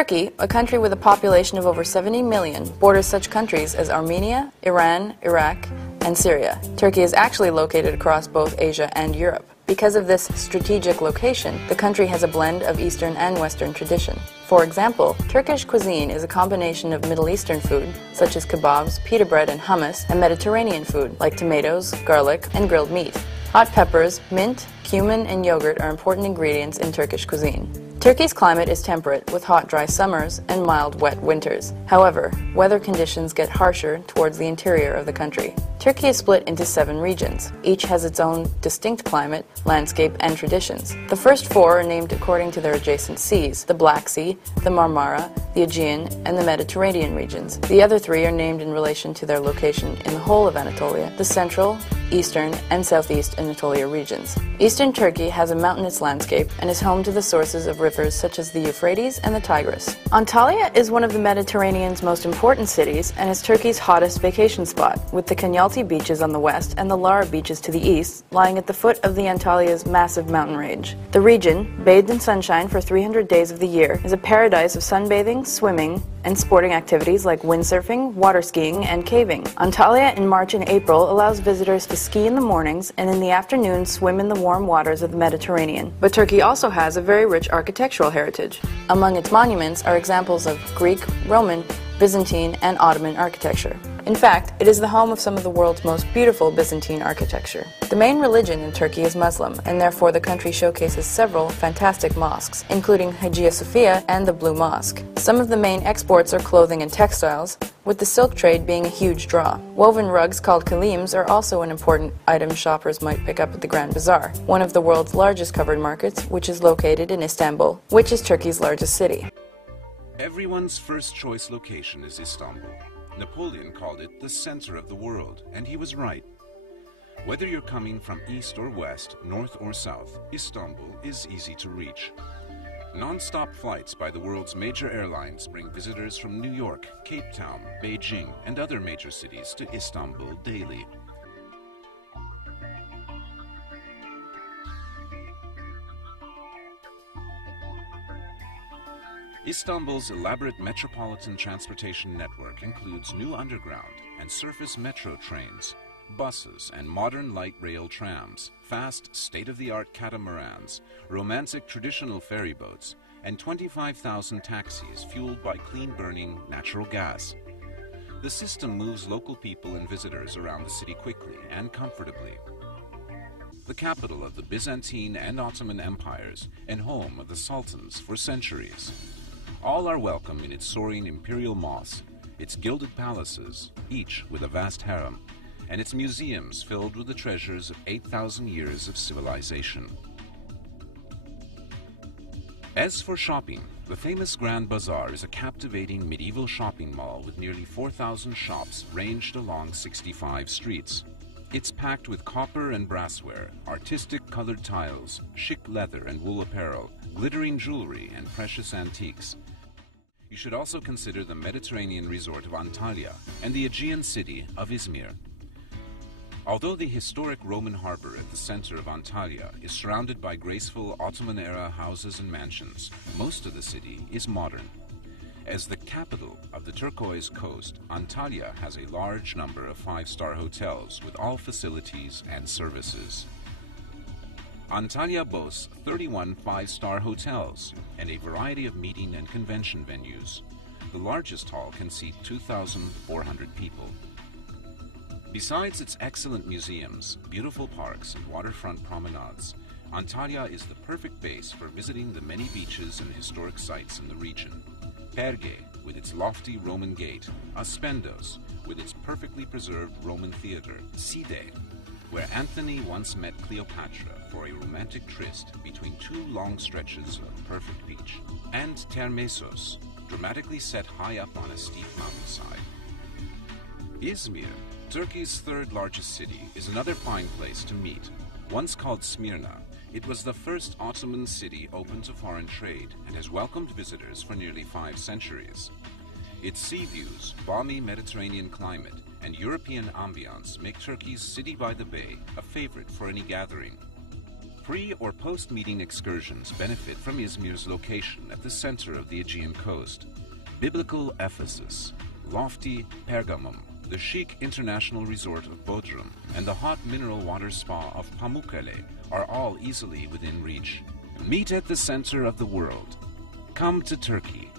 Turkey, a country with a population of over 70 million, borders such countries as Armenia, Iran, Iraq, and Syria. Turkey is actually located across both Asia and Europe. Because of this strategic location, the country has a blend of Eastern and Western tradition. For example, Turkish cuisine is a combination of Middle Eastern food, such as kebabs, pita bread, and hummus, and Mediterranean food, like tomatoes, garlic, and grilled meat. Hot peppers, mint, cumin, and yogurt are important ingredients in Turkish cuisine. Turkey's climate is temperate, with hot, dry summers and mild, wet winters. However, weather conditions get harsher towards the interior of the country. Turkey is split into 7 regions. Each has its own distinct climate, landscape, and traditions. The first 4 are named according to their adjacent seas: the Black Sea, the Marmara, the Aegean, and the Mediterranean regions. The other 3 are named in relation to their location in the whole of Anatolia, the Central, Eastern, and Southeast Anatolia regions. Eastern Turkey has a mountainous landscape and is home to the sources of rivers such as the Euphrates and the Tigris. Antalya is one of the Mediterranean's most important cities and is Turkey's hottest vacation spot, with the Kanyaltı beaches on the west and the Lara beaches to the east, lying at the foot of the Antalya's massive mountain range. The region, bathed in sunshine for 300 days of the year, is a paradise of sunbathing, swimming, and sporting activities like windsurfing, water skiing, and caving. Antalya in March and April allows visitors to ski in the mornings and in the afternoon swim in the warm waters of the Mediterranean. But Turkey also has a very rich architectural heritage. Among its monuments are examples of Greek, Roman, Byzantine, and Ottoman architecture. In fact, it is the home of some of the world's most beautiful Byzantine architecture. The main religion in Turkey is Muslim, and therefore the country showcases several fantastic mosques, including Hagia Sophia and the Blue Mosque. Some of the main exports are clothing and textiles, with the silk trade being a huge draw. Woven rugs called kalims are also an important item shoppers might pick up at the Grand Bazaar, one of the world's largest covered markets, which is located in Istanbul, which is Turkey's largest city. Everyone's first choice location is Istanbul. Napoleon called it the center of the world, and he was right. Whether you're coming from east or west, north or south, Istanbul is easy to reach. Non-stop flights by the world's major airlines bring visitors from New York, Cape Town, Beijing, and other major cities to Istanbul daily. Istanbul's elaborate metropolitan transportation network includes new underground and surface metro trains, buses and modern light rail trams, fast state-of-the-art catamarans, romantic traditional ferry boats, and 25,000 taxis fueled by clean-burning natural gas. The system moves local people and visitors around the city quickly and comfortably. The capital of the Byzantine and Ottoman empires and home of the sultans for centuries. All are welcome in its soaring imperial mosque, its gilded palaces, each with a vast harem, and its museums filled with the treasures of 8,000 years of civilization. As for shopping, the famous Grand Bazaar is a captivating medieval shopping mall with nearly 4,000 shops ranged along 65 streets. It's packed with copper and brassware, artistic colored tiles, chic leather and wool apparel, glittering jewelry, and precious antiques. You should also consider the Mediterranean resort of Antalya and the Aegean city of Izmir. Although the historic Roman harbor at the center of Antalya is surrounded by graceful Ottoman-era houses and mansions, most of the city is modern. As the capital of the turquoise coast, Antalya has a large number of 5-star hotels with all facilities and services. Antalya boasts 31 5-star hotels and a variety of meeting and convention venues. The largest hall can seat 2,400 people. Besides its excellent museums, beautiful parks, and waterfront promenades, Antalya is the perfect base for visiting the many beaches and historic sites in the region. Perge, with its lofty Roman gate, Aspendos, with its perfectly preserved Roman theater, Side, where Antony once met Cleopatra for a romantic tryst between 2 long stretches of perfect beach, and Termessos, dramatically set high up on a steep mountainside. Izmir, Turkey's 3rd largest city, is another fine place to meet. Once called Smyrna, it was the first Ottoman city open to foreign trade and has welcomed visitors for nearly 5 centuries. Its sea views, balmy Mediterranean climate, and European ambiance make Turkey's city by the bay a favorite for any gathering. Pre- or post-meeting excursions benefit from Izmir's location at the center of the Aegean coast. Biblical Ephesus, lofty Pergamum, the chic international resort of Bodrum, and the hot mineral water spa of Pamukkale are all easily within reach. Meet at the center of the world. Come to Turkey.